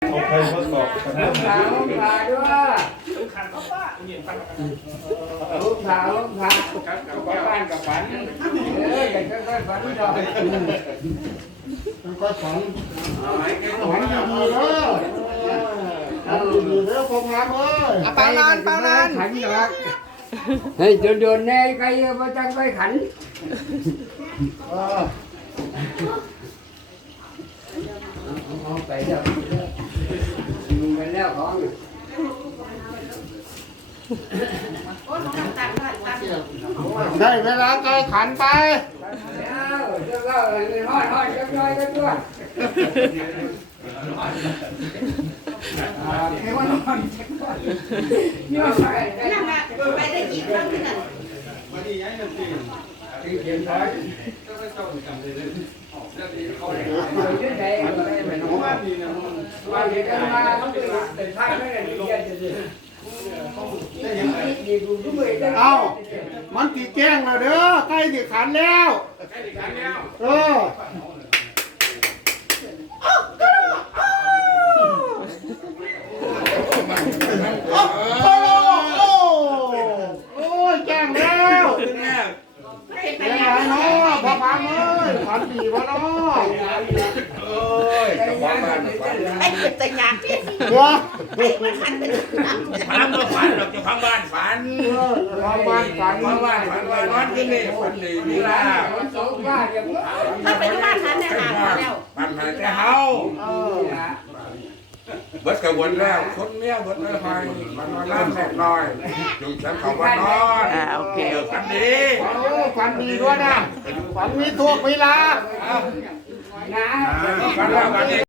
เอาใครทดสอบกันนะผ่าลูกผ่าด้วยลูกผ่าลูกผ่ากับบ้านกับฝันเอ้ยแต่ก็ฝันดอกมันก็ฝันฝันดีๆเด้อฝันดีๆเด้อพ่อพามเอ้ยเปล่านอนเปล่านอนขันดอกเฮ้ยโดนๆแน่ใครมาจังไปขัน ได้เวลาไกลขันไป แล้วเจ้าเล่าเลยฮอดฮอดจังน้อยจังตัวอ่าเทวันนอนจังน้อยนี่ว่าไปได้ นั่นน่ะไปได้ยินครั้งนึงน่ะ ที่เขียนไว้เอาที่ไหนเอาไปไหนเนาะว่า เดี๋ยวจะมาต้องเป็นท่าไม่ได้เรียนจะสิดีดูด้วยจังเอ้ามันตีแจ้งแล้วเด้อใกล้สิขันแล้วเออโอ้โหโอ้ยแจ้งแล้วเป็นเป็นไปไงยังเนาะพ่อพามเอ้ยฝันดีบ่เนาะ ไอ้เกิดแต่ยากที่เดี๋ยวไอ้มันหันเป็นน้ำฝันก็ฝันหรอกเจ้าของบ้านฝันเออทำบ้านฝันเจ้าของบ้านฝันว่านอนที่นี่ฝันดีนี่ล่ะถ้าไปที่บ้านหันเนี่ยหาพอแล้วฝันหายแต่เฮาเออเบิดกระวนแล้วคนเมียเบิดเลยหอยมันนอนน้ำแสบน้อยจุ่มฉันเขาว่านอนอ่าโอเคเดี๋ยวฝันดีโอ้ฝันดีด้วยนะฝันมีทุกเวลา 来来来干